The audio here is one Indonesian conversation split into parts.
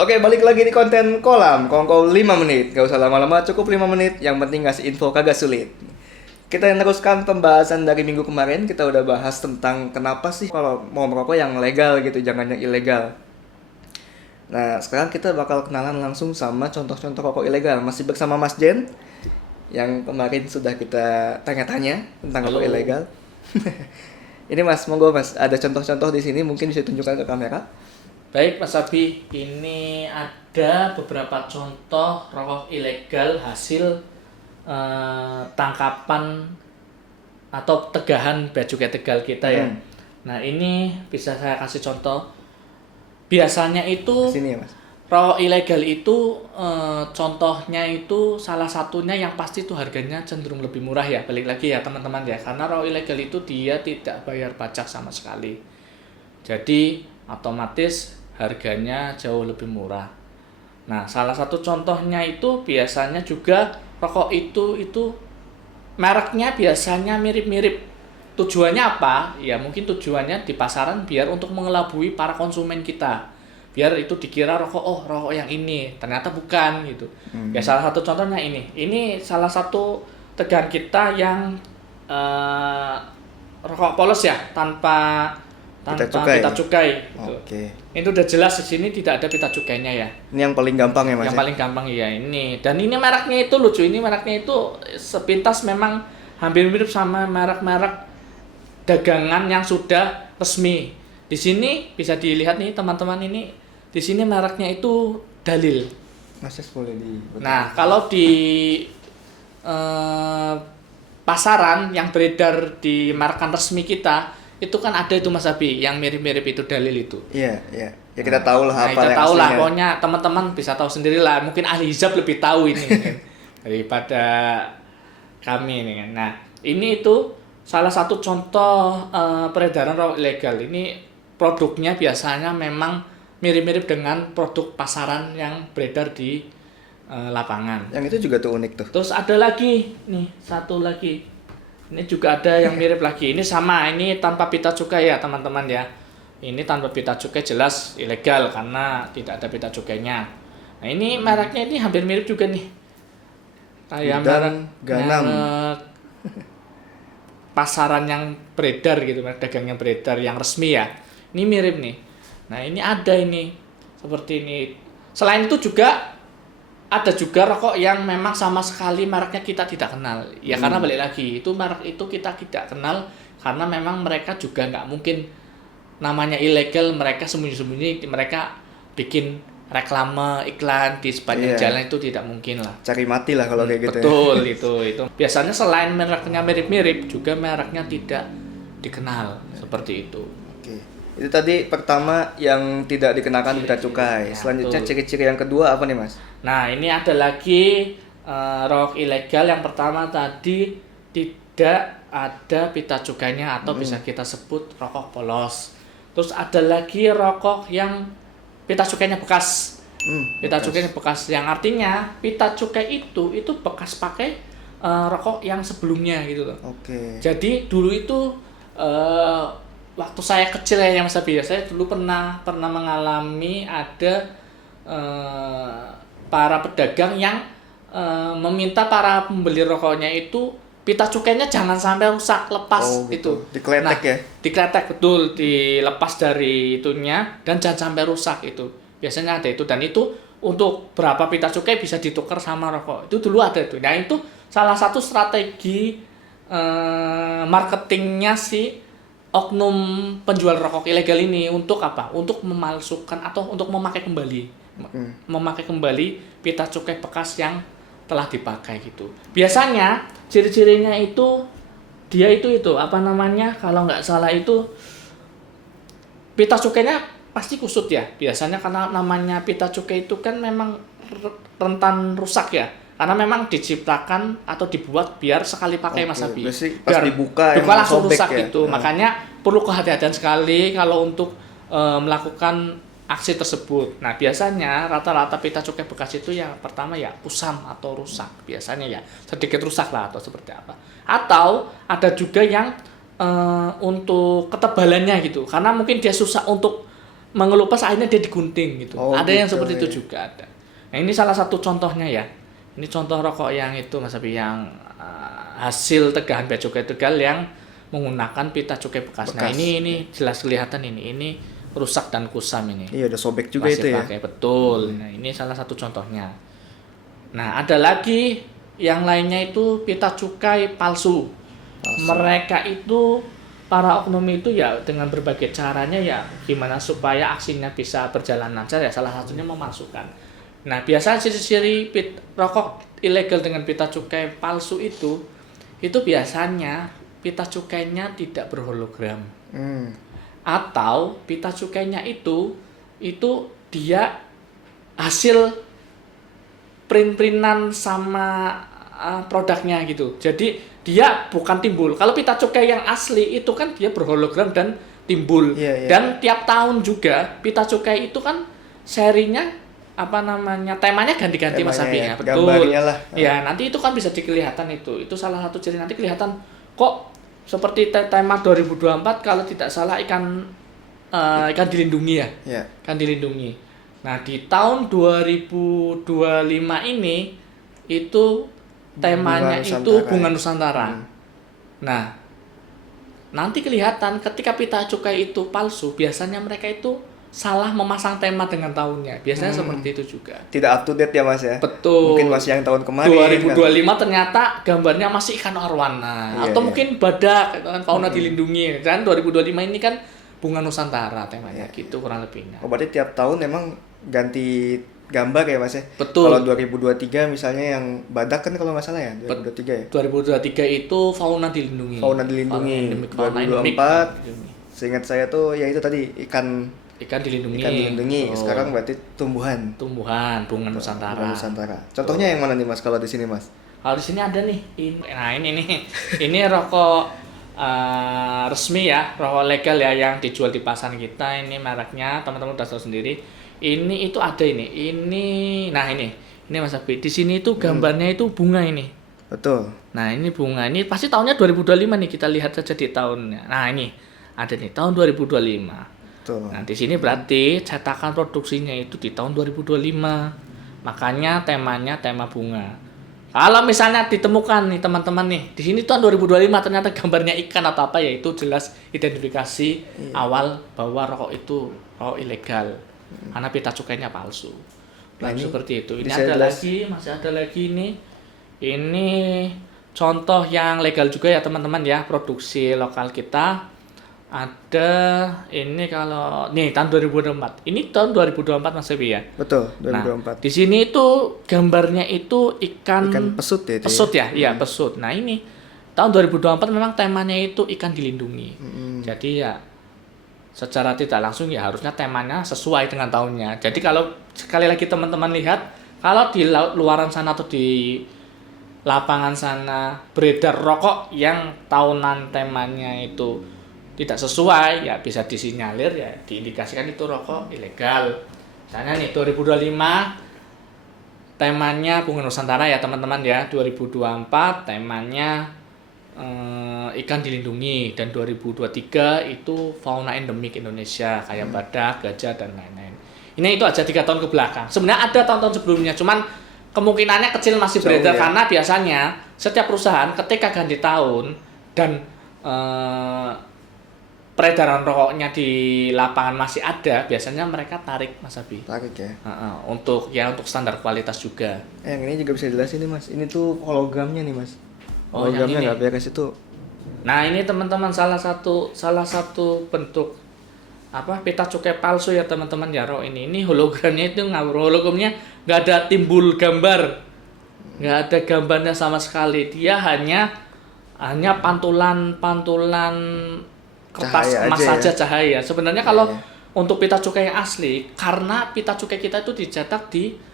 Oke, balik lagi di konten kolam Kongko 5 menit. Gak usah lama-lama, cukup 5 menit. Yang penting ngasih info kagak sulit. Kita meneruskan pembahasan dari minggu kemarin. Kita udah bahas tentang kenapa sih kalau mau merokok yang legal gitu, jangan yang ilegal. Nah, sekarang kita bakal kenalan langsung sama contoh-contoh rokok ilegal. Masih bersama Mas Jen yang kemarin sudah kita tanya-tanya tentang rokok Halo. ilegal. Ini Mas, monggo Mas, ada contoh-contoh di sini mungkin bisa tunjukkan ke kamera. Baik Mas Abi, ini ada beberapa contoh rokok ilegal hasil tangkapan atau tegahan Bea Cukai Tegal kita ya. Nah ini bisa saya kasih contoh. Biasanya itu Sini ya Mas. rokok ilegal itu contohnya itu salah satunya yang pasti itu harganya cenderung lebih murah ya. Balik lagi ya teman-teman ya, karena rokok ilegal itu dia tidak bayar pajak sama sekali. Jadi otomatis harganya jauh lebih murah. Nah, salah satu contohnya itu biasanya juga rokok itu mereknya biasanya mirip-mirip. Tujuannya apa? Ya mungkin tujuannya di pasaran biar untuk mengelabui para konsumen kita. Biar itu dikira rokok yang ini, ternyata bukan gitu. Ya salah satu contohnya ini. Ini salah satu tegangan kita yang rokok polos ya, tanpa pita cukai gitu. Oke. Itu udah jelas di sini tidak ada pita cukainya ya. Ini yang paling gampang ya Mas. Yang ya? paling gampang ya ini. Dan ini mereknya itu lucu. Ini mereknya itu sepintas memang hampir mirip sama merek-merek dagangan yang sudah resmi. Di sini bisa dilihat nih teman-teman ini. Di sini mereknya itu Dalil. Mas boleh di. Nah, kalau di pasaran yang beredar di markan resmi kita itu kan ada itu Mas Abi yang mirip-mirip itu Dalil itu. Iya, iya. Ya kita tahu lah apa kita yang tahu lah, aslinya. pokoknya teman-teman bisa tahu sendiri lah. Mungkin ahli hijab lebih tahu ini kan, daripada kami ini kan. Nah, ini itu salah satu contoh peredaran rokok ilegal. Ini produknya biasanya memang mirip-mirip dengan produk pasaran yang beredar di lapangan. Yang itu juga tuh unik tuh. Terus ada lagi nih, satu lagi. Ini juga ada yang mirip lagi. Ini sama, ini tanpa pita cukai ya teman-teman ya. Ini tanpa pita cukai jelas ilegal karena tidak ada pita cukainya. Nah ini mereknya ini hampir mirip juga nih. Kayak merek Ganam. pasaran yang beredar gitu, merek dagang yang beredar yang resmi ya. Ini mirip nih. Nah ini ada ini seperti ini. Selain itu juga ada juga rokok yang memang sama sekali mereknya kita tidak kenal. Ya karena balik lagi, itu merek itu kita tidak kenal karena memang mereka juga nggak mungkin namanya ilegal, mereka sembunyi-sembunyi, mereka bikin reklame iklan di sepanjang jalan itu tidak mungkin lah. Cari mati lah kalau kayak gitu. Betul ya. itu. Biasanya selain mereknya mirip-mirip, juga mereknya tidak dikenal seperti itu. Oke. Itu tadi pertama yang tidak dikenakan pita cukai. Ya, Selanjutnya betul. ciri-ciri yang kedua apa nih Mas? Nah, ini ada lagi rokok ilegal. Yang pertama tadi tidak ada pita cukainya atau bisa kita sebut rokok polos. Terus ada lagi rokok yang pita cukainya bekas. Pita cukainya bekas yang artinya pita cukai itu bekas pakai rokok yang sebelumnya gitu loh. Oke. Jadi dulu itu waktu saya kecil ya Mas Abi, saya dulu pernah mengalami ada para pedagang yang meminta para pembeli rokoknya itu pita cukainya jangan sampai rusak, lepas gitu. itu. Dikletek ya? Dikletek betul, dilepas dari itunya dan jangan sampai rusak itu. Biasanya ada itu, dan itu untuk berapa pita cukai bisa ditukar sama rokok. Itu dulu ada itu. Nah, itu salah satu strategi marketingnya si oknum penjual rokok ilegal ini untuk apa? Untuk memalsukan atau untuk memakai kembali. Memakai kembali pita cukai bekas yang telah dipakai gitu. Biasanya ciri-cirinya itu dia itu apa namanya? Kalau nggak salah itu pita cukainya pasti kusut ya. Biasanya karena namanya pita cukai itu kan memang rentan rusak ya. Karena memang diciptakan atau dibuat biar sekali pakai Mas Abi. Pas dibuka langsung sobek rusak ya? gitu. Makanya perlu kehati-hatian sekali kalau untuk melakukan aksi tersebut. Nah, biasanya rata-rata pita cukai bekas itu yang pertama ya kusam atau rusak. Biasanya ya sedikit rusak lah atau seperti apa. Atau ada juga yang untuk ketebalannya gitu. Karena mungkin dia susah untuk mengelupas akhirnya dia digunting gitu. Oh, Ada gitu, yang seperti itu ya. juga ada. Nah ini salah satu contohnya ya. Ini contoh rokok yang itu Mas Abi yang hasil tegahan bea cukai Tegal yang menggunakan pita cukai bekas. Nah ini jelas kelihatan ini rusak dan kusam ini. Iya, udah sobek juga Masih itu ya. pakai, betul. Nah ini salah satu contohnya. Nah ada lagi yang lainnya itu pita cukai palsu. Mereka itu para oknum itu ya dengan berbagai caranya ya gimana supaya aksinya bisa berjalan lancar ya salah satunya memalsukan. Nah biasa ciri-ciri rokok ilegal dengan pita cukai palsu itu biasanya pita cukainya tidak berhologram atau pita cukainya itu dia hasil print-printan sama produknya gitu. Jadi dia bukan timbul. Kalau pita cukai yang asli itu kan dia berhologram dan timbul. Iya. Dan tiap tahun juga pita cukai itu kan serinya temanya ganti-ganti Mas Abi ya. Betul. Gambarnya lah. Ya, nanti itu kan bisa dikelihatan itu. Itu salah satu ciri nanti kelihatan kok seperti tema 2024 kalau tidak salah ikan dilindungi ya. Iya. Ikan dilindungi. Nah, di tahun 2025 ini itu temanya Bunga Nusantara. Nah, nanti kelihatan ketika pita cukai itu palsu, biasanya mereka itu salah memasang tema dengan tahunnya. Biasanya seperti itu juga. Tidak up to date ya Mas ya. Betul. Mungkin masih yang tahun kemarin. 2025 ternyata gambarnya masih ikan arwana atau mungkin badak gitu kan fauna dilindungi. Dan 2025 ini kan Bunga Nusantara temanya gitu kurang lebihnya. Oh, berarti tiap tahun emang ganti gambar ya Mas ya? Betul. Kalau 2023 misalnya yang badak kan kalau nggak salah ya 2023 ya? 2023 itu fauna dilindungi. Fauna dilindungi. 2024 seingat saya tuh ya itu tadi ikan dilindungi. Sekarang berarti tumbuhan Bunga Nusantara. Contohnya yang mana nih Mas kalau di sini Mas? Kalau di sini ada nih. Nah ini nih. Ini rokok resmi ya, rokok legal ya yang dijual di pasar kita. Ini mereknya teman-teman udah tahu sendiri. Ini itu ada ini. Ini Mas Abi. Di sini itu gambarnya itu bunga ini. Betul. Nah, ini bunga. Ini pasti tahunnya 2025 nih, kita lihat saja di tahunnya. Nah, ini ada nih tahun 2025. Betul. Nah, di sini berarti cetakan produksinya itu di tahun 2025. Makanya temanya tema bunga. Kalau misalnya ditemukan nih teman-teman nih, di sini tahun 2025 ternyata gambarnya ikan atau apa ya itu jelas identifikasi awal bahwa rokok itu rokok ilegal. Karena pita cukainya palsu. Nah, seperti itu. Ini masih ada lagi ini. Ini contoh yang legal juga ya teman-teman ya, produksi lokal kita. Ada ini kalau nih tahun 2024. Ini tahun 2024 Mas Ebi ya. Betul, 2024. Nah, di sini itu gambarnya itu ikan pesut ya. Pesut ya, iya pesut. Nah, ini tahun 2024 memang temanya itu ikan dilindungi. Jadi ya secara tidak langsung ya harusnya temanya sesuai dengan tahunnya. Jadi kalau sekali lagi teman-teman lihat, kalau di luaran sana atau di lapangan sana beredar rokok yang tahunan temanya itu tidak sesuai, ya bisa disinyalir ya diindikasikan itu rokok ilegal. Misalnya nih 2025 temanya Bunga Nusantara ya teman-teman ya, 2024 temanya ikan dilindungi, dan 2023 itu fauna endemik Indonesia kayak badak, gajah dan lain-lain. Ini itu aja 3 tahun ke belakang. Sebenarnya ada tahun-tahun sebelumnya, cuman kemungkinannya kecil masih beredar karena biasanya setiap perusahaan ketika ganti tahun dan peredaran rokoknya di lapangan masih ada, biasanya mereka tarik Mas Abi. Tarik ya. Untuk standar kualitas juga. Yang ini juga bisa jelasin nih Mas. Ini tuh hologramnya nih Mas. Hologamnya nggak beres itu. Nah ini teman-teman salah satu bentuk pita cukai palsu ya teman-teman ya. Ini hologramnya itu ngawur, hologramnya nggak ada timbul gambar, nggak ada gambarnya sama sekali. Dia hanya pantulan kertas emas saja cahaya. Sebenarnya kalau untuk pita cukai yang asli, karena pita cukai kita itu dicetak di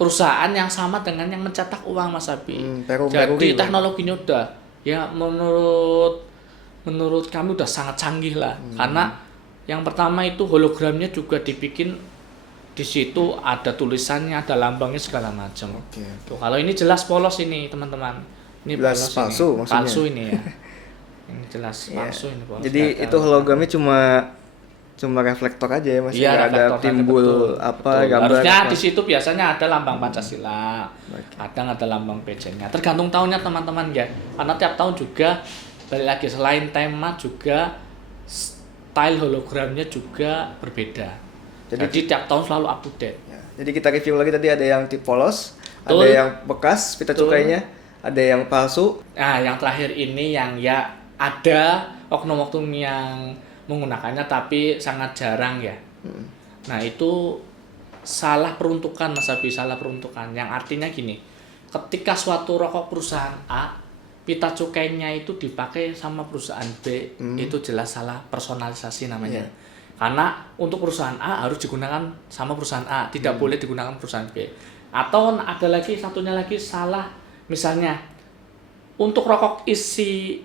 perusahaan yang sama dengan yang mencetak uang Mas Abi. Jadi teknologinya udah ya menurut kami udah sangat canggih lah. Karena yang pertama itu hologramnya juga dibikin di situ ada tulisannya, ada lambangnya segala macam. Tuh kalau ini jelas polos ini teman-teman. Ini jelas palsu maksudnya. Palsu ini ya. Ini jelas palsu ini polos. Jadi itu hologramnya cuma cuma reflektor aja ya Mas, Iya, nggak ada reflektor aja, timbul betul. apa Betul. gambar Harusnya apa. di situ biasanya ada lambang Pancasila, kadang ada lambang PJ-nya. Tergantung tahunnya teman-teman ya. Karena tiap tahun juga balik lagi selain tema juga style hologramnya juga berbeda. Jadi tiap tahun selalu up to date. Ya, jadi kita review lagi tadi, ada yang tip polos, Betul. ada yang bekas pita Betul. cukainya, ada yang palsu. Nah, yang terakhir ini yang ya ada oknum-oknum yang menggunakannya tapi sangat jarang ya. Nah, itu salah peruntukan Mas Abi, salah peruntukan. Yang artinya gini, ketika suatu rokok perusahaan A, pita cukainya itu dipakai sama perusahaan B, itu jelas salah personalisasi namanya. Iya. Karena untuk perusahaan A harus digunakan sama perusahaan A, tidak boleh digunakan perusahaan B. Atau ada lagi satunya lagi salah, misalnya untuk rokok isi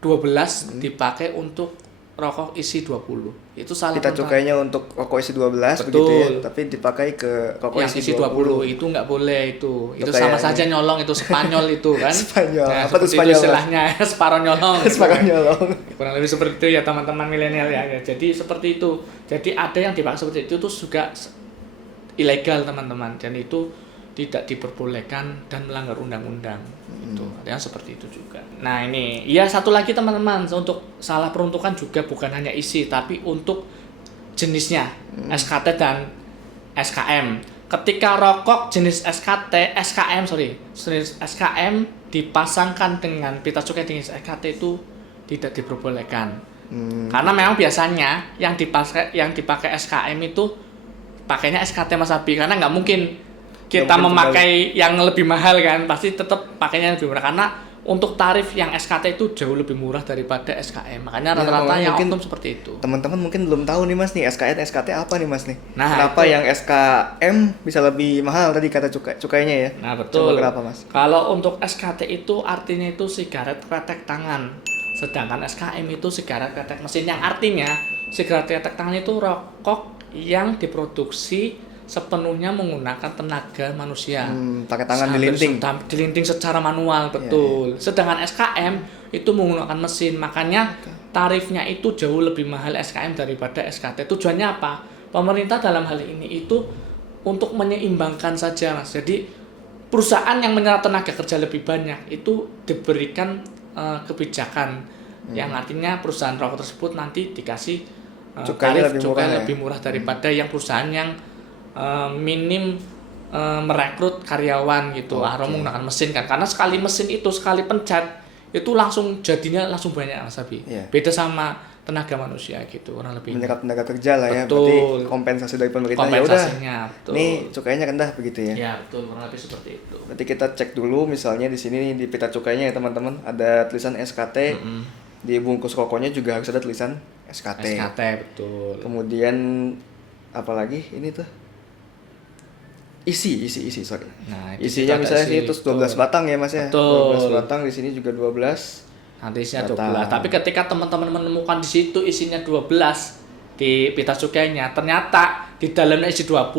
12 dipakai untuk rokok isi 20. Itu salah Pita peruntukan. cukainya untuk rokok isi 12 Betul. begitu ya, tapi dipakai ke rokok Yang isi 20 itu nggak boleh itu. Itu kayak sama ini. saja nyolong, itu Spanyol itu kan. Spanyol. Nah, Apa tuh seperti Spanyol, itu Mas? istilahnya separuh nyolong. gitu. Sepakat nyolong. Kurang lebih seperti itu ya teman-teman milenial ya. Jadi seperti itu. Jadi ada yang dipakai seperti itu tuh juga ilegal teman-teman, dan itu tidak diperbolehkan dan melanggar undang-undang. Itu ada yang seperti itu juga. Nah ini, ya satu lagi teman-teman, untuk salah peruntukan juga bukan hanya isi, tapi untuk jenisnya SKT dan SKM. Ketika rokok jenis jenis SKM dipasangkan dengan pita cukai jenis SKT itu tidak diperbolehkan. Karena memang biasanya yang dipakai SKM itu pakainya SKT Mas Abi, karena nggak mungkin kita memakai yang lebih mahal kan, pasti tetap pakainya yang lebih murah, karena untuk tarif yang SKT itu jauh lebih murah daripada SKM. Makanya rata-rata yang mungkin oknum seperti itu. Teman-teman mungkin belum tahu nih Mas nih, SKT apa nih Mas nih? Nah, kenapa itu. yang SKM bisa lebih mahal tadi kata cukainya ya? Nah betul. Coba kenapa Mas? Kalau untuk SKT itu artinya itu sigaret kretek tangan, sedangkan SKM itu sigaret kretek mesin, yang artinya sigaret kretek tangan itu rokok yang diproduksi sepenuhnya menggunakan tenaga manusia. Pakai tangan Sambil dilinting. dilinting secara manual, betul. Sedangkan SKM itu menggunakan mesin, makanya tarifnya itu jauh lebih mahal SKM daripada SKT. Tujuannya apa? Pemerintah dalam hal ini itu untuk menyeimbangkan saja Mas. Jadi perusahaan yang menyerap tenaga kerja lebih banyak itu diberikan kebijakan yang artinya perusahaan rokok tersebut nanti dikasih Cukainya tarif lebih cukai murah ya? lebih murah daripada yang perusahaan yang minim merekrut karyawan gitu. Atau menggunakan mesin kan, karena sekali mesin itu sekali pencet itu langsung jadinya langsung banyak Mas Abi. Iya. Beda sama tenaga manusia gitu, orang lebih Menyerap tenaga kerja lah ya, Betul. berarti kompensasi dari pemerintah ya udah. kompensasinya, betul. Nih cukainya rendah begitu ya. Ya betul, kurang lebih seperti itu. Berarti kita cek dulu misalnya di sini di pita cukainya ya teman-teman, ada tulisan SKT. Di bungkus rokoknya juga harus ada tulisan SKT. SKT betul. Kemudian apalagi ini tuh isi sorry. Nah, itu Isinya kita misalnya isi, sini terus 12 betul. batang ya Mas ya. Betul. 12 batang, di sini juga 12. Nanti isinya Batang. 12. Tapi ketika teman-teman menemukan di situ isinya 12 di pita cukainya, ternyata di dalamnya isi 20,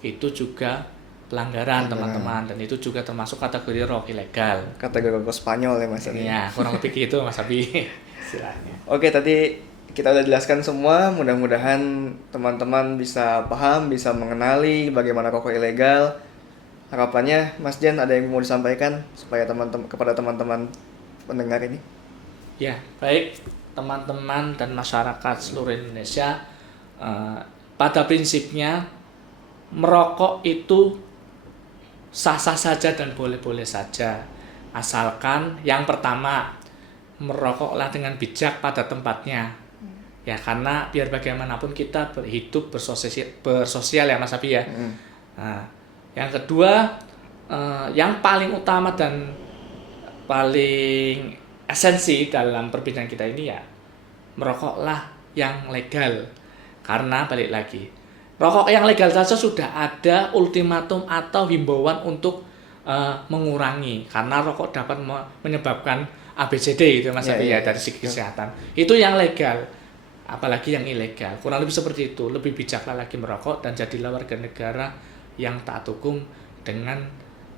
itu juga pelanggaran teman-teman, dan itu juga termasuk kategori rokok ilegal. Kategori rokok Spanyol ya Mas. Ya, kurang lebih gitu Mas Abi istilahnya. Oke, tadi kita udah jelaskan semua, mudah-mudahan teman-teman bisa paham, bisa mengenali bagaimana rokok ilegal. Harapannya Mas Jan ada yang mau disampaikan supaya kepada teman-teman pendengar ini. Ya, baik teman-teman dan masyarakat seluruh Indonesia, pada prinsipnya merokok itu sah-sah saja dan boleh-boleh saja, asalkan yang pertama merokoklah dengan bijak pada tempatnya. Ya, karena biar bagaimanapun kita berhidup bersosial ya Mas Abi ya. Nah, yang kedua, yang paling utama dan paling esensi dalam perbincangan kita ini ya, merokoklah yang legal. Karena balik lagi, rokok yang legal saja sudah ada ultimatum atau himbauan untuk mengurangi, karena rokok dapat menyebabkan ABCD itu Mas Abi ya, dari segi kesehatan. Itu yang legal, apalagi yang ilegal. Kurang lebih seperti itu. Lebih bijaklah lagi merokok dan jadilah warga negara yang taat hukum dengan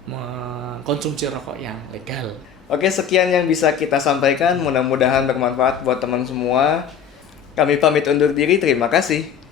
mengkonsumsi rokok yang legal. Oke, sekian yang bisa kita sampaikan. Mudah-mudahan bermanfaat buat teman semua. Kami pamit undur diri, terima kasih.